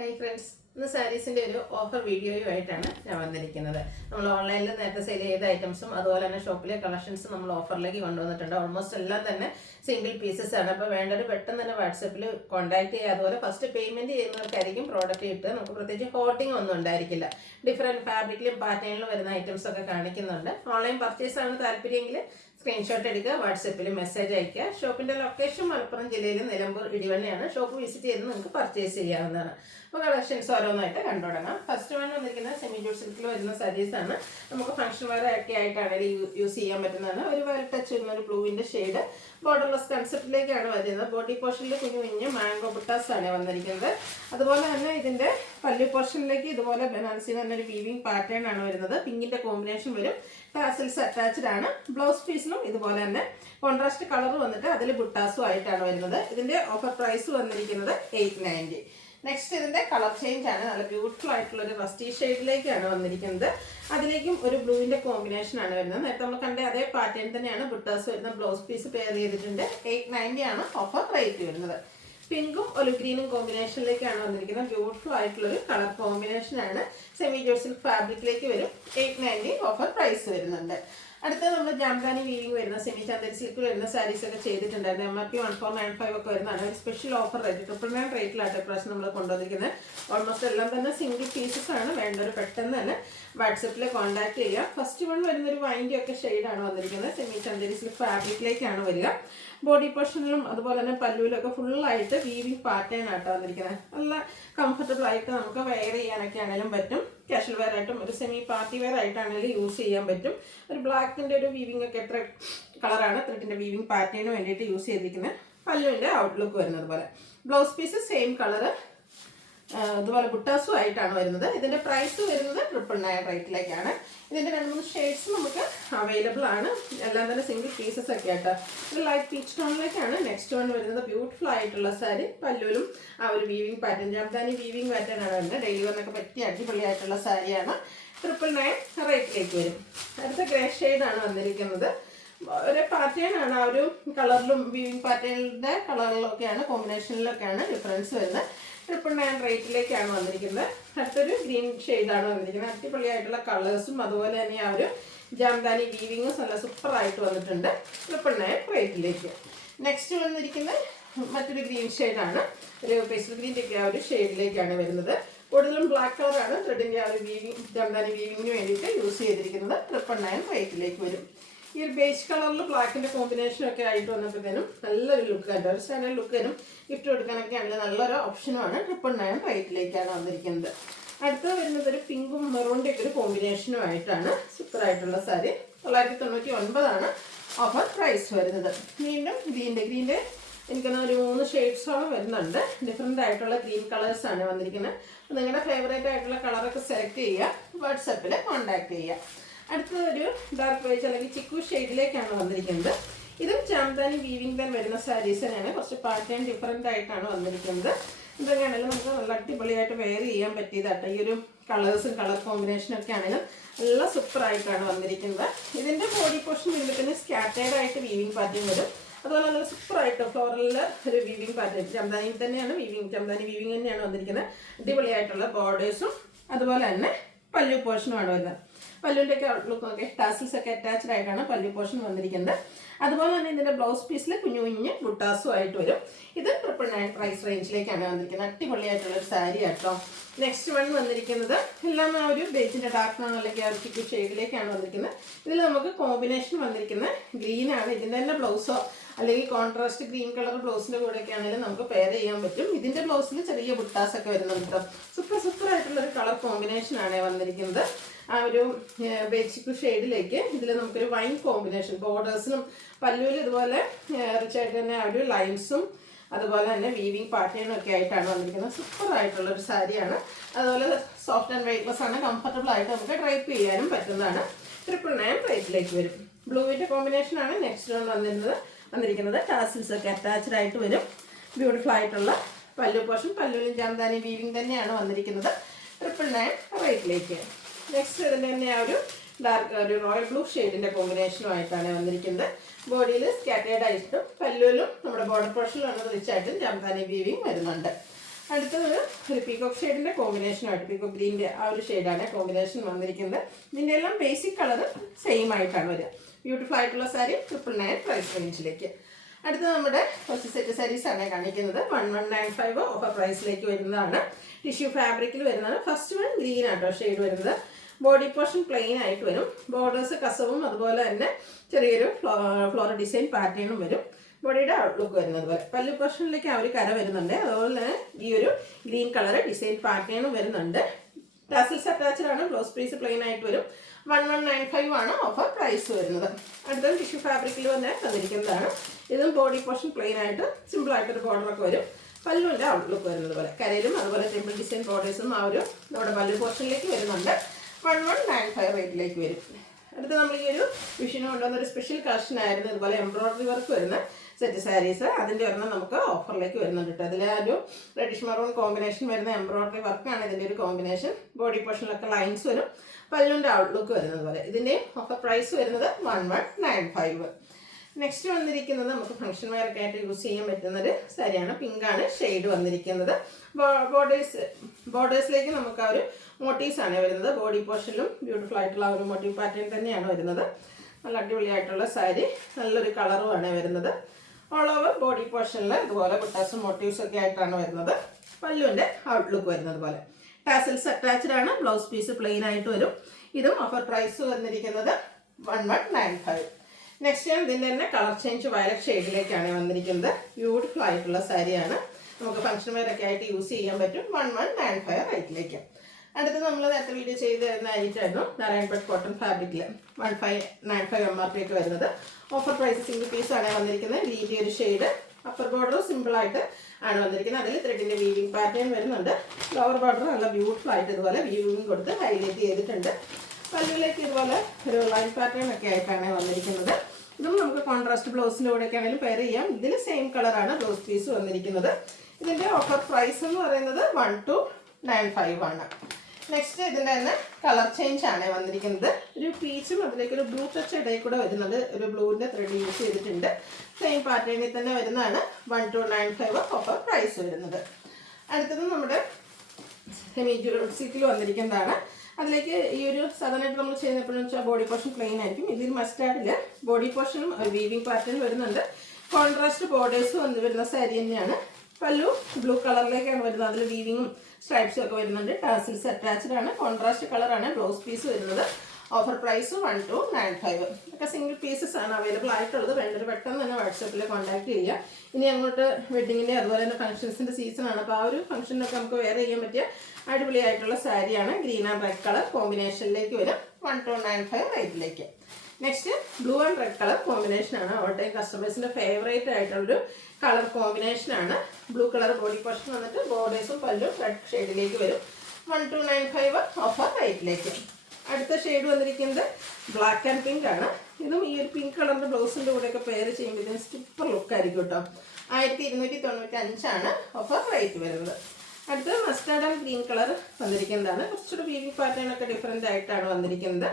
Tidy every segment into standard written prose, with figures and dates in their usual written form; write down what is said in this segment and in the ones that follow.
Hi friends, ഇന്ന് സാരീസിൻ്റെ ഒരു offer വീഡിയോയുമായിട്ടാണ് ഞാൻ വന്നിരിക്കുന്നത്. നമ്മൾ ഓൺലൈനിൽ നേരത്തെ സെയിൽ ചെയ്ത ഐറ്റംസും അതുപോലെ തന്നെ ഷോപ്പിലെ കളക്ഷൻസും നമ്മൾ ഓഫറിലേക്ക് കൊണ്ടുവന്നിട്ടുണ്ട്. ഓൾമോസ്റ്റ് എല്ലാം തന്നെ സിംഗിൾ പീസസ് ആണ്. അപ്പോൾ വേണ്ടത് പെട്ടെന്ന് തന്നെ വാട്സപ്പിൽ കോൺടാക്ട് ചെയ്യുക. അതുപോലെ ഫസ്റ്റ് പേയ്മെൻറ്റ് ചെയ്യുന്നവർക്കായിരിക്കും പ്രോഡക്റ്റ് കിട്ടുക. നമുക്ക് പ്രത്യേകിച്ച് ഹോട്ടിംഗ് ഒന്നും ഉണ്ടായിരിക്കില്ല. ഡിഫറെൻറ്റ് ഫാബ്രിക്കിലും പാറ്റേണിലും വരുന്ന ഐറ്റംസ് ഒക്കെ കാണിക്കുന്നുണ്ട്. ഓൺലൈൻ പർച്ചേസ് ആണ് താല്പര്യമെങ്കിൽ സ്ക്രീൻഷോട്ട് എടുക്കുക, വാട്സപ്പിൽ മെസ്സേജ് അയയ്ക്കുക. ഷോപ്പിൻ്റെ ലൊക്കേഷൻ മലപ്പുറം ജില്ലയിൽ നിലമ്പൂർ ഇടിവണ്ണയാണ്. ഷോപ്പ് വിസിറ്റ് ചെയ്ത് നിങ്ങൾക്ക് പർച്ചേസ് ചെയ്യാവുന്നതാണ്. അപ്പോൾ കളക്ഷൻസ് ഓരോന്നായിട്ട് കണ്ടു തുടങ്ങാം. ഫസ്റ്റ് വൺ വന്നിരിക്കുന്നത് സെമി ജൂട്ട് സിൽക്കിൽ വരുന്ന സാരീസാണ്. നമുക്ക് ഫംഗ്ഷൻ വെയർ ഒക്കെ ആയിട്ടാണെങ്കിൽ യൂസ് ചെയ്യാൻ പറ്റുന്നതാണ്. ഒരു വയലറ്റ് ടച്ച് വരുന്ന ഒരു ബ്ലൂവിൻ്റെ ഷെയ്ഡ് ബോർഡർലെസ് കൺസെപ്റ്റിലേക്കാണ് വരുന്നത്. ബോഡി പോർഷനിൽ കുഞ്ഞു മാംഗോ ബുട്ടാസ് ആണ് വന്നിരിക്കുന്നത്. അതുപോലെ തന്നെ ഇതിൻ്റെ പല്ലു പോർഷനിലേക്ക് ഇതുപോലെ ബനാറസിൽ തന്നെ ഒരു വീവിംഗ് പാറ്റേൺ ആണ് വരുന്നത്. പിങ്കിൻ്റെ കോമ്പിനേഷൻ വരും. ടാസൽസ് അറ്റാച്ച്ഡ് ആണ്. ബ്ലൗസ് പീസിലും ഇതുപോലെ തന്നെ കോൺട്രാസ്റ്റ് കളർ വന്നിട്ട് അതിൽ ബുട്ടാസും ആയിട്ടാണ് വരുന്നത്. ഇതിൻ്റെ ഓഫർ പ്രൈസ് വന്നിരിക്കുന്നത് 890. നെക്സ്റ്റ് ഇതിൻ്റെ കളർ ചേഞ്ച് ആണ്. നല്ല ബ്യൂട്ടിഫുൾ ആയിട്ടുള്ള ഒരു റസ്റ്റി ഷെയ്ഡിലേക്കാണ് വന്നിരിക്കുന്നത്. അതിലേക്കും ഒരു ബ്ലൂവിൻ്റെ കോമ്പിനേഷൻ ആണ് വരുന്നത്. നേരത്തെ നമ്മൾ കണ്ട അതേ പാറ്റേൺ തന്നെയാണ് ബുട്ടാസ് വരുന്ന. ബ്ലൗസ് പീസ് പെയർ ചെയ്തിട്ടുണ്ട്. 890 ആണ് ഓഫർ റേറ്റ് വരുന്നത്. പിങ്കും ഒലിവ് ഗ്രീനും കോമ്പിനേഷനിലേക്കാണ് വന്നിരിക്കുന്നത്. ബ്യൂട്ടിഫുൾ ആയിട്ടുള്ളൊരു കളർ കോമ്പിനേഷനാണ്. സെമി ജോട്ട് സിൽക്ക് ഫാബ്രിക്കിലേക്ക് വരും. 890 ഓഫർ പ്രൈസ് വരുന്നുണ്ട്. അടുത്ത നമ്മൾ ജാംദാനി വീവിംഗ് വരുന്ന സെമി ചന്ദേരി സിൽക്ക് വരുന്ന സാരീസ് ഒക്കെ ചെയ്തിട്ടുണ്ടായിരുന്നു. MRP 1495 ഒക്കെ വരുന്നതാണ്. ഒരു സ്പെഷ്യൽ ഓഫർ റേറ്റ് 999 റേറ്റിലായിട്ട് ഇപ്രാവശ്യം നമ്മൾ കൊണ്ടുവന്നിരിക്കുന്നത്. ഓൾമോസ്റ്റ് എല്ലാം തന്നെ സിംഗിൾ പീസസ് ആണ്. വേണ്ടവർ പെട്ടെന്ന് തന്നെ വാട്സപ്പിൽ കോൺടാക്ട് ചെയ്യുക. ഫസ്റ്റ് വൺ വരുന്നൊരു വൈൻ്റെ ഒക്കെ ഷെയ്ഡാണ് വന്നിരിക്കുന്നത്. സെമി ചന്ദേരി സിൽക്ക് ഫാബ്രിക്കിലേക്കാണ് വരിക. ബോഡി പോർഷനിലും അതുപോലെ തന്നെ പല്ലുവിലൊക്കെ ഫുള്ളായിട്ട് വീവിംഗ് പാറ്റേൺ ആയിട്ടാണ് വന്നിരിക്കുന്നത്. നല്ല കംഫർട്ടബിൾ ആയിട്ട് നമുക്ക് വെയർ ചെയ്യാനൊക്കെ ആണെങ്കിലും പറ്റും. കാഷ്വൽ വെയർ ആയിട്ടും ഒരു സെമി പാർട്ടി വെയർ ആയിട്ടാണെങ്കിലും യൂസ് ചെയ്യാൻ പറ്റും. ഒരു ബ്ലാക്കിൻ്റെ ഒരു വീവിംഗ് ഒക്കെ എത്ര കളറാണ് ത്രെഡിൻ്റെ വീവിംഗ് പാറ്റേണിന് വേണ്ടിയിട്ട് യൂസ് ചെയ്തിരിക്കുന്നത്. പല്ലുവിൻ്റെ ഔട്ട്ലുക്ക് വരുന്നത് പോലെ. ബ്ലൗസ് പീസ് സെയിം കളറ് അതുപോലെ ബുട്ടാസും ആയിട്ടാണ് വരുന്നത്. ഇതിൻ്റെ പ്രൈസ് വരുന്നത് 999 റേറ്റിലേക്കാണ്. ഇതിൻ്റെ 2-3 ഷെയ്ഡ്സ് നമുക്ക് അവൈലബിൾ ആണ്. എല്ലാം തന്നെ സിംഗിൾ പീസസ് ഒക്കെ ആയിട്ട്. ഒരു ലൈറ്റ് പീച്ച് ടോണിലേക്കാണ് നെക്സ്റ്റ് വൺ വരുന്നത്. ബ്യൂട്ടിഫുൾ ആയിട്ടുള്ള സാരി. പല്ലുവിലും ആ ഒരു weaving pattern Jamdani weaving pattern ആണ് വരുന്നത്. ഡെയിലി വന്നൊക്കെ പറ്റിയ അടിപൊളിയായിട്ടുള്ള സാരിയാണ്. 999 റേറ്റിലേക്ക് വരും. അടുത്ത ഗ്രേ ഷെയ്ഡാണ് വന്നിരിക്കുന്നത്. ഒരു പാറ്റേൺ ആണ്. ആ ഒരു കളറിലും വീവിംഗ് പാറ്റേണിൻ്റെ കളറിലൊക്കെയാണ് കോമ്പിനേഷനിലൊക്കെയാണ് ഡിഫറൻസ് വരുന്നത്. 999 റേറ്റിലേക്കാണ് വന്നിരിക്കുന്നത്. അടുത്തൊരു ഗ്രീൻ ഷെയ്ഡാണ് വന്നിരിക്കുന്നത്. അടിപൊളിയായിട്ടുള്ള കളേഴ്സും അതുപോലെ തന്നെ ആ ഒരു ജാംദാനി വീവിങ്ങും നല്ല സൂപ്പറായിട്ട് വന്നിട്ടുണ്ട്. 999 റേറ്റിലേക്ക്. നെക്സ്റ്റ് വന്നിരിക്കുന്നത് മറ്റൊരു ഗ്രീൻ ഷെയ്ഡാണ്. ഒരു പേസ്റ്റൽ ഗ്രീൻ്റെ ഒക്കെ ആ ഒരു ഷെയ്ഡിലേക്കാണ് വരുന്നത്. കൂടുതലും ബ്ലാക്ക് കളറാണ് ത്രെഡിൻ്റെ ആ ഒരു വീവിങ് ജാംദാനി വീവിങ്ങിന് വേണ്ടിയിട്ട് യൂസ് ചെയ്തിരിക്കുന്നത്. 999 റേറ്റിലേക്ക് വരും. ഈ ഒരു ബേസ് കളറിൽ ബ്ലാക്കിൻ്റെ കോമ്പിനേഷനൊക്കെ ആയിട്ട് വന്നപ്പോഴത്തേനും നല്ലൊരു ലുക്ക് ആയിട്ട് ഒരു സ്റ്റാൻഡേർഡ് ലുക്ക് വരും. ഗിഫ്റ്റ് കൊടുക്കാനൊക്കെ ആണെങ്കിൽ നല്ലൊരു ഓപ്ഷനുമാണ്. 999 റേറ്റിലേക്കാണ് വന്നിരിക്കുന്നത്. അടുത്തത് വരുന്നത് ഒരു പിങ്കും മെറൂണിൻ്റെ ഒക്കെ ഒരു കോമ്പിനേഷനും ആയിട്ടാണ്. സൂപ്പറായിട്ടുള്ള സാരി. 999 ഓഫർ പ്രൈസ് വരുന്നത്. വീണ്ടും ഗ്രീൻ്റെ എനിക്കൊന്ന് ഒരു 3 ഷെയ്ഡ്സോളം വരുന്നുണ്ട്. ഡിഫറെൻ്റ് ആയിട്ടുള്ള ഗ്രീൻ കളേഴ്സാണ് വന്നിരിക്കുന്നത്. നിങ്ങളുടെ ഫേവറേറ്റ് ആയിട്ടുള്ള കളറൊക്കെ സെലക്ട് ചെയ്യുക, വാട്സപ്പിൽ കോൺടാക്ട് ചെയ്യുക. അടുത്തതൊരു ഡാർക്ക് ബേജ് അല്ലെങ്കിൽ ചിക്കു ഷെയ്ഡിലേക്കാണ് വന്നിരിക്കുന്നത്. ഇതും ജാംദാനി വീവിംഗ് തന്നെ വരുന്ന സാരീസ് തന്നെയാണ്. കുറച്ച് പാറ്റേൺ ഡിഫറെൻ്റ് ആയിട്ടാണ് വന്നിരിക്കുന്നത്. ഇതൊക്കെയാണെങ്കിലും നമുക്ക് നല്ല അടിപൊളിയായിട്ട് വെയർ ചെയ്യാൻ പറ്റിയതാട്ടോ. ഈ ഒരു കളേഴ്സും കളർ കോമ്പിനേഷനൊക്കെ ആണെങ്കിലും നല്ല സൂപ്പറായിട്ടാണ് വന്നിരിക്കുന്നത്. ഇതിൻ്റെ ബോഡി പോർഷൻ വരുമ്പോഴത്തേന് സ്കാറ്റേർഡ് ആയിട്ട് വീവിംഗ് പാറ്റേൺ വരും. അതുപോലെ നല്ല സൂപ്പറായിട്ട് ഫ്ലോറലിൽ ഒരു വീവിംഗ് പാറ്റേൺ ജാംദാനി തന്നെയാണ് ജാംദാനി വീവിംഗ് തന്നെയാണ് വന്നിരിക്കുന്നത്. അടിപൊളിയായിട്ടുള്ള ബോർഡേഴ്സും അതുപോലെ തന്നെ പല്ലു പോർഷനുമാണ് വരുന്നത്. പല്ലുവിൻ്റെ ഒക്കെ ഔട്ട്ലുക്ക് നോക്കി ടാസിൽസ് ഒക്കെ അറ്റാച്ച്ഡ് ആയിട്ടാണ് പല്ലു പോർഷൻ വന്നിരിക്കുന്നത്. അതുപോലെ തന്നെ ഇതിൻ്റെ ബ്ലൗസ് പീസിൽ കുഞ്ഞു ബുട്ടാസും ആയിട്ട് വരും. ഇത് 999 പ്രൈസ് റേഞ്ചിലേക്കാണ് വന്നിരിക്കുന്നത്. അടിപൊളിയായിട്ടുള്ളൊരു സാരി ആട്ടോ. നെക്സ്റ്റ് വൺ വന്നിരിക്കുന്നത് എല്ലാം ആ ഒരു ബേസിൻ്റെ ഡാർക്ക് അല്ലെങ്കിൽ ആ ഒരു ചിക്കു ഷെയ്ഡിലേക്കാണ് വന്നിരിക്കുന്നത്. ഇതിൽ നമുക്ക് കോമ്പിനേഷൻ വന്നിരിക്കുന്നത് ഗ്രീനാണ്. ഇതിൻ്റെ തന്നെ ബ്ലൗസോ അല്ലെങ്കിൽ കോൺട്രാസ്റ്റ് ഗ്രീൻ കളർ ബ്ലൗസിൻ്റെ കൂടെയൊക്കെ ആണെങ്കിലും നമുക്ക് പെയർ ചെയ്യാൻ പറ്റും. ഇതിൻ്റെ ബ്ലൗസിൽ ചെറിയ ബുട്ടാസൊക്കെ വരുന്നുണ്ട് കേട്ടോ. സൂപ്പറായിട്ടുള്ളൊരു കളർ കോമ്പിനേഷനാണ് വന്നിരിക്കുന്നത്. ആ ഒരു ബേസിക് ഷെയ്ഡിലേക്ക് ഇതിൽ നമുക്കൊരു വൈൻ കോമ്പിനേഷൻ ബോർഡേഴ്സിനും പല്ലുവിൽ ഇതുപോലെ റിച്ചായിട്ട് തന്നെ ആ ഒരു ലൈൻസും അതുപോലെ തന്നെ വീവിംഗ് പാറ്റേണും ഒക്കെ ആയിട്ടാണ് വന്നിരിക്കുന്നത്. സൂപ്പറായിട്ടുള്ളൊരു സാരിയാണ്. അതുപോലെ സോഫ്റ്റ് ആൻഡ് വെയ്റ്റ്ലെസ് ആണ്. കംഫർട്ടബിൾ ആയിട്ട് നമുക്ക് ഡ്രൈപ്പ് ചെയ്യാനും പറ്റുന്നതാണ്. 999 റേറ്റിലേക്ക് വരും. ബ്ലൂവിൻ്റെ കോമ്പിനേഷനാണ് നെക്സ്റ്റ് വൺ വന്നിരിക്കുന്നത്. ടാസിൽസ് ഒക്കെ അറ്റാച്ച്ഡ് ആയിട്ട് വരും. ബ്യൂട്ടിഫുൾ ആയിട്ടുള്ള പല്ലു പോർഷൻ. പല്ലുവിലും ജാംദാനി വീവിംഗ് തന്നെയാണ് വന്നിരിക്കുന്നത്. 999 റേറ്റിലേക്ക്. നെക്സ്റ്റ് ഇതിൻ്റെ തന്നെ ആ ഒരു ഡാർക്ക് ഒരു റോയൽ ബ്ലൂ ഷെയ്ഡിൻ്റെ കോമ്പിനേഷനുമായിട്ടാണ് വന്നിരിക്കുന്നത്. ബോഡിയിൽ സ്കാറ്റേർഡ് ആയിട്ടും പല്ലുവിലും നമ്മുടെ ബോർഡർ പോർഷനിലാണ് റിച്ചായിട്ടും ജാംദാനി വീവിംഗ് വരുന്നുണ്ട്. അടുത്തത് ഒരു പീകോക്ക് ഷെയ്ഡിൻ്റെ കോമ്പിനേഷനായിട്ട് പീകോക്ക് ഗ്രീൻ്റെ ആ ഒരു ഷെയ്ഡാണ് കോമ്പിനേഷൻ വന്നിരിക്കുന്നത്. ഇതിൻ്റെ എല്ലാം ബേസിക് കളർ സെയിം ആയിട്ടാണ് വരിക. ബ്യൂട്ടിഫുൾ ആയിട്ടുള്ള സാരി 999 പ്രൈസ് റേഞ്ചിലേക്ക്. അടുത്ത നമ്മുടെ കുറച്ച് സെറ്റ് സാരീസാണ് കാണിക്കുന്നത്. 1195 ഓഫർ പ്രൈസിലേക്ക് വരുന്നതാണ്. ടിഷ്യൂ ഫാബ്രിക്കിൽ വരുന്നതാണ്. ഫസ്റ്റ് വൺ ഗ്രീൻ ആട്ടോ ഷെയ്ഡ് വരുന്നത്. ബോഡി പോർഷൻ പ്ലെയിൻ ആയിട്ട് വരും. ബോർഡേഴ്സ് കസവും അതുപോലെ തന്നെ ചെറിയൊരു ഫ്ലോറൽ ഡിസൈൻ പാറ്റേണും വരും. ബോഡിയുടെ ഔട്ട്ലുക്ക് വരുന്നത് പോലെ പല്ലു പോർഷനിലേക്ക് ആ ഒരു കര വരുന്നുണ്ട്. അതുപോലെ തന്നെ ഈ ഒരു ഗ്രീൻ കളർ ഡിസൈൻ പാറ്റേണും വരുന്നുണ്ട്. ടാസിൽസ് അറ്റാച്ച്ഡ് ആണ്. ബ്ലൗസ് പീസ് പ്ലെയിൻ ആയിട്ട് വരും. 1195 ആണ് ഓഫർ പ്രൈസ് വരുന്നത്. അടുത്തത് ടിഷ്യൂ ഫാബ്രിക്കിൽ തന്നെ തന്നിരിക്കുന്നതാണ്. ഇതും ബോഡി പോർഷൻ പ്ലെയിൻ ആയിട്ട് സിമ്പിൾ ആയിട്ടൊരു ബോർഡറൊക്കെ വരും. പല്ലുവിൻ്റെ ഔട്ട്ലുക്ക് വരുന്നത് പോലെ കരയിലും അതുപോലെ ടെമ്പിൾ ഡിസൈൻ ബോർഡേഴ്സും ആ ഒരു നമ്മുടെ പല്ലു പോർഷനിലേക്ക് വരുന്നുണ്ട്. 1195 റേറ്റിലേക്ക് വരും. അടുത്ത് നമ്മൾ ഈ ഒരു വിഷുവിന് കൊണ്ടുവന്നൊരു സ്പെഷ്യൽ കളക്ഷൻ ആയിരുന്നു. ഇതുപോലെ എംബ്രോയിഡറി വർക്ക് വരുന്ന സെറ്റ് സാരീസ്. അതിൻ്റെ ഒരെണ്ണം നമുക്ക് ഓഫറിലേക്ക് വരുന്നുണ്ട് കേട്ടോ. അതിൽ ആ ഒരു റെഡിഷ് മറൂൺ കോമ്പിനേഷൻ വരുന്ന എംബ്രോയിഡറി വർക്കാണ് ഇതിൻ്റെ ഒരു കോമ്പിനേഷൻ. ബോഡി പോർഷനിലൊക്കെ ലൈൻസ് വരും. പല്ലുവിൻ്റെ ഔട്ട്ലുക്ക് വരുന്നത് പോലെ. ഇതിൻ്റെ ഓഫർ പ്രൈസ് വരുന്നത് 1195. നെക്സ്റ്റ് വന്നിരിക്കുന്നത് നമുക്ക് ഫംഗ്ഷൻ വെയറൊക്കെ ആയിട്ട് യൂസ് ചെയ്യാൻ പറ്റുന്നൊരു സാരിയാണ്. പിങ്കാണ് ഷെയ്ഡ് വന്നിരിക്കുന്നത്. ബോർഡേഴ്സിലേക്ക് നമുക്ക് ആ ഒരു മോട്ടീവ്സ് ആണ് വരുന്നത്. ബോഡി പോർഷനിലും ബ്യൂട്ടിഫുൾ ആയിട്ടുള്ള ഒരു മോട്ടീവ് പാറ്റേൺ തന്നെയാണ് വരുന്നത്. നല്ല അടിപൊളിയായിട്ടുള്ള സാരി. നല്ലൊരു കളറുമാണ് വരുന്നത്. ഓൾ ഓവർ ബോഡി പോർഷനിൽ ഇതുപോലെ ബുട്ടാസും മോട്ടീവ്സ് ഒക്കെ ആയിട്ടാണ് വരുന്നത്. പല്ലുവിൻ്റെ ഔട്ട്ലുക്ക് വരുന്നത് പോലെ. ടാസൽസ് അറ്റാച്ച്ഡ് ആണ്. ബ്ലൗസ് പീസ് പ്ലെയിൻ ആയിട്ട് വരും. ഇതും ഓഫർ പ്രൈസ് വന്നിരിക്കുന്നത് 1195. നെക്സ്റ്റ് ഇതിൻ്റെ തന്നെ കളർ ചേഞ്ച് വയലറ്റ് ഷെയ്ഡിലേക്കാണ് വന്നിരിക്കുന്നത്. ബ്യൂട്ടിഫുൾ ആയിട്ടുള്ള സാരിയാണ്. നമുക്ക് ഫംഗ്ഷൻ വെയറൊക്കെ ആയിട്ട് യൂസ് ചെയ്യാൻ പറ്റും. 1195 റേറ്റിലേക്ക്. അടുത്ത് നമ്മൾ നേരത്തെ വീഡിയോ ചെയ്ത് തരുന്ന ഐറ്റായിരുന്നു നാരായൺപേട്ട് കോട്ടൺ ഫാബ്രിക്കിൽ 1595 MRP ഒക്കെ വരുന്നത്. ഓഫർ പ്രൈസ് സിംഗിൾ പീസാണ് വന്നിരിക്കുന്നത്. ഗ്രീൻ്റെ ഒരു ഷെയ്ഡ്. അപ്പർ ബോർഡർ സിമ്പിളായിട്ട് ആണ് വന്നിരിക്കുന്നത്. അതിൽ ത്രെഡിൻ്റെ വീവിങ് പാറ്റേൺ വരുന്നുണ്ട്. ലോവർ ബോർഡർ നല്ല ബ്യൂട്ടിഫുൾ ആയിട്ട് ഇതുപോലെ വീവിങ് കൊടുത്ത് ഹൈലൈറ്റ് ചെയ്തിട്ടുണ്ട്. പല്ലുവിലേക്ക് ഇതുപോലെ ഒരു ലൈൻ പാറ്റേൺ ഒക്കെ ആയിട്ടാണ് വന്നിരിക്കുന്നത്. ഇതും നമുക്ക് കോൺട്രാസ്റ്റ് ബ്ലൗസിൻ്റെ കൂടെയൊക്കെ ആണെങ്കിലും പെയർ ചെയ്യാം. ഇതിൽ സെയിം കളറാണ് ബ്ലൗസ് പീസ് വന്നിരിക്കുന്നത്. ഇതിൻ്റെ ഓഫർ പ്രൈസ് എന്ന് പറയുന്നത് 1295 ആണ്. നെക്സ്റ്റ് ഇതിൻ്റെ തന്നെ കളർ ചേഞ്ച് ആണ് വന്നിരിക്കുന്നത്. ഒരു പീച്ചും അതിലേക്ക് ഒരു ബ്ലൂ ടച്ച് ഇടയിൽ കൂടെ വരുന്നുണ്ട്. ഒരു ബ്ലൂവിൻ്റെ ത്രെഡ് യൂസ് ചെയ്തിട്ടുണ്ട്. സെയിം പാറ്റേണിൽ തന്നെ വരുന്നതാണ്. 1295 ഓഫർ പ്രൈസ് വരുന്നത്. അടുത്തത് നമ്മുടെ സെമി സിൽക്കിൽ വന്നിരിക്കുന്നതാണ്. അതിലേക്ക് ഈ ഒരു സാധാരണയായിട്ട് നമ്മൾ ചെയ്യുന്നപ്പോഴെന്ന് വെച്ചാൽ ബോഡി പോർഷൻ പ്ലെയിൻ ആയിരിക്കും. ഇതിൽ മസ്റ്റാർഡിൽ ബോഡി പോർഷനും ഒരു വീവിങ് പാറ്റേൺ വരുന്നുണ്ട്. കോൺട്രാസ്റ്റ് ബോർഡേഴ്സ് വരുന്ന സാരി തന്നെയാണ്. പല്ലു ബ്ലൂ കളറിലേക്കാണ് വരുന്നത്. അതിൽ വീവിങ്ങും സ്ട്രൈപ്സും ഒക്കെ വരുന്നുണ്ട്. ടാസിൽസ് അറ്റാച്ച്ഡ് ആണ്. കോൺട്രാസ്റ്റ് കളറാണ് ബ്ലൗസ് പീസ് വരുന്നത്. Offer price 1295. ഒക്കെ സിംഗിൾ പീസസ് ആണ് അവൈലബിൾ ആയിട്ടുള്ളത്. വേണ്ടൊരു പെട്ടെന്ന് തന്നെ വാട്സാപ്പിൽ കോൺടാക്ട് ചെയ്യുക. ഇനി അങ്ങോട്ട് വെഡിങ്ങിൻ്റെ അതുപോലെ തന്നെ ഫംഗ്ഷൻസിൻ്റെ സീസണാണ്. അപ്പോൾ ആ ഒരു ഫംഗ്ഷനൊക്കെ നമുക്ക് വെയർ ചെയ്യാൻ പറ്റിയ അടിപൊളിയായിട്ടുള്ള സാരിയാണ്. ഗ്രീൻ ആൻഡ് റെഡ് കളർ കോമ്പിനേഷനിലേക്ക് വരും. 1295 റേറ്റിലേക്ക്. Next blue and red colour കോമ്പിനേഷനാണ്. ഓൾ ടൈം കസ്റ്റമേഴ്സിൻ്റെ ഫേവറേറ്റ് ആയിട്ടുള്ളൊരു കളർ കോമ്പിനേഷനാണ്. ബ്ലൂ കളർ ബോഡി പോർഷൻ വന്നിട്ട് ബോർഡേഴ്സും പല്ലും റെഡ് ഷെയ്ഡിലേക്ക് വരും. 1295 ഓഫർ റേറ്റിലേക്ക്. അടുത്ത ഷെയ്ഡ് വന്നിരിക്കുന്നത് ബ്ലാക്ക് ആൻഡ് പിങ്ക് ആണ്. ഇതും ഈ ഒരു പിങ്ക് കളറിൻ്റെ ബ്ലൗസിൻ്റെ കൂടെയൊക്കെ പെയർ ചെയ്യുമ്പോൾ ഇതിന് സൂപ്പർ ലുക്കായിരിക്കും കേട്ടോ. 1295 ആണ് ഓഫർ റേറ്റ് വരുന്നത്. അടുത്തത് മസ്റ്റാർഡ് ആൻഡ് ഗ്രീൻ കളർ വന്നിരിക്കുന്നതാണ്. കുറച്ചുകൂടി വീവിങ് പാറ്റേൺ ഒക്കെ ഡിഫറെൻ്റ് ആയിട്ടാണ് വന്നിരിക്കുന്നത്.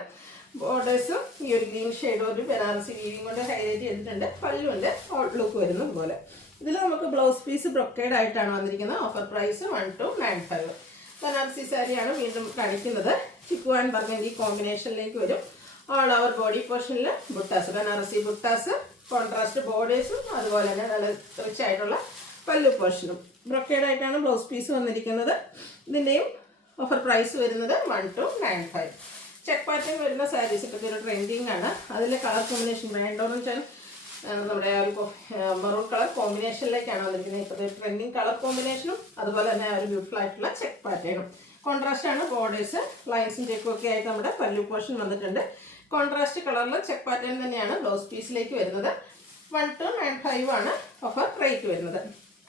ബോർഡേഴ്സും ഈ ഒരു ഗ്രീൻ ഷെയ്ഡ് ഒരു ബനാറസി വീവിങ് കൊണ്ട് ഹൈലൈറ്റ് ചെയ്തിട്ടുണ്ട്. പല്ലുവിൻ്റെ ഔട്ട്ലുക്ക് വരുന്നത് പോലെ. ഇതിൽ നമുക്ക് ബ്ലൗസ് പീസ് ബ്രൊക്കേഡ് ആയിട്ടാണ് വന്നിരിക്കുന്നത്. Offer price 1295. ബനാറസി സാരിയാണ് വീണ്ടും കാണിക്കുന്നത്. ചിക്കു ആൻഡ് ബർഗൻഡി കോമ്പിനേഷനിലേക്ക് വരും. ഓൾ ഓവർ ബോഡി പോർഷനിൽ ബുട്ടാസ്, ബനാറസി ബുട്ടാസ്, കോൺട്രാസ്റ്റ് ബോർഡേഴ്സും അതുപോലെ തന്നെ നല്ല റിച്ച് ആയിട്ടുള്ള പല്ലു പോർഷനും. ബ്രൊക്കേഡ് ആയിട്ടാണ് ബ്ലൗസ് പീസ് വന്നിരിക്കുന്നത്. ഇതിൻ്റെയും ഓഫർ പ്രൈസ് വരുന്നത് 1295. ചെക്ക് പാറ്റേൺ വരുന്ന സാരീസ് ഇപ്പോഴത്തെ ഒരു ട്രെൻഡിങ് ആണ്. അതിലെ കളർ കോമ്പിനേഷൻ വേണ്ടോന്ന് വെച്ചാൽ നമ്മുടെ ആ ഒരു മെറൂൺ കളർ കോമ്പിനേഷനിലേക്കാണ് വന്നിരിക്കുന്നത്. ഇപ്പോഴത്തെ ട്രെൻഡിങ് കളർ കോമ്പിനേഷനും അതുപോലെ തന്നെ ആ ഒരു ബ്യൂട്ടിഫുൾ ആയിട്ടുള്ള ചെക്ക് പാറ്റേണും. കോൺട്രാസ്റ്റ് ആണ് ബോർഡേഴ്സ്, ലൈൻസും ചെക്കും ഒക്കെ ആയിട്ട് നമ്മുടെ പല്ലു പോർഷൻ വന്നിട്ടുണ്ട്. കോൺട്രാസ്റ്റ് കളറിൽ ചെക്ക് പാറ്റേൺ തന്നെയാണ് ബ്ലൗസ് പീസിലേക്ക് വരുന്നത്. 1295 ആണ് ഓഫർ റേറ്റ് വരുന്നത്.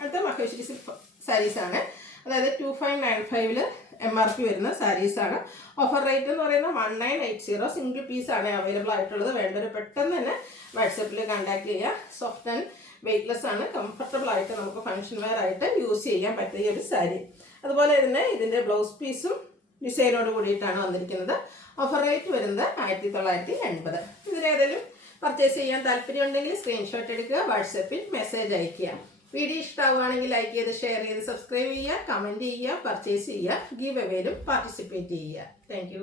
അടുത്ത മഹേശ്വരി സിൽക്ക് സാരീസാണ്. അതായത് 2595 MRP വരുന്ന സാരീസാണ്. ഓഫർ റേറ്റ് എന്ന് പറയുന്നത് 1980. സിംഗിൾ പീസാണ് അവൈലബിൾ ആയിട്ടുള്ളത്. വേണ്ടൊരു പെട്ടെന്ന് തന്നെ വാട്സാപ്പിൽ കോൺടാക്ട് ചെയ്യുക. സോഫ്റ്റ് ആൻഡ് വെയ്റ്റ്ലെസ് ആണ്. കംഫർട്ടബിൾ ആയിട്ട് നമുക്ക് ഫംഗ്ഷൻ വെയർ ആയിട്ട് യൂസ് ചെയ്യാൻ പറ്റിയ ഒരു സാരി. അതുപോലെ തന്നെ ഇതിൻ്റെ ബ്ലൗസ് പീസും ഡിസൈനോട് കൂടിയിട്ടാണ് വന്നിരിക്കുന്നത്. ഓഫർ റേറ്റ് വരുന്നത് 1980. ഇതിലേതെങ്കിലും പർച്ചേസ് ചെയ്യാൻ താല്പര്യമുണ്ടെങ്കിൽ സ്ക്രീൻഷോട്ട് എടുക്കുക, വാട്സാപ്പിൽ മെസ്സേജ് അയയ്ക്കുക. വീഡിയോ ഇഷ്ടമാവുകയാണെങ്കിൽ ലൈക്ക് ചെയ്ത് ഷെയർ ചെയ്ത് സബ്സ്ക്രൈബ് ചെയ്യുക, കമൻറ്റ് ചെയ്യുക, പർച്ചേസ് ചെയ്യുക, ഗീവ് അവേയിലും പാർട്ടിസിപ്പേറ്റ് ചെയ്യുക. താങ്ക്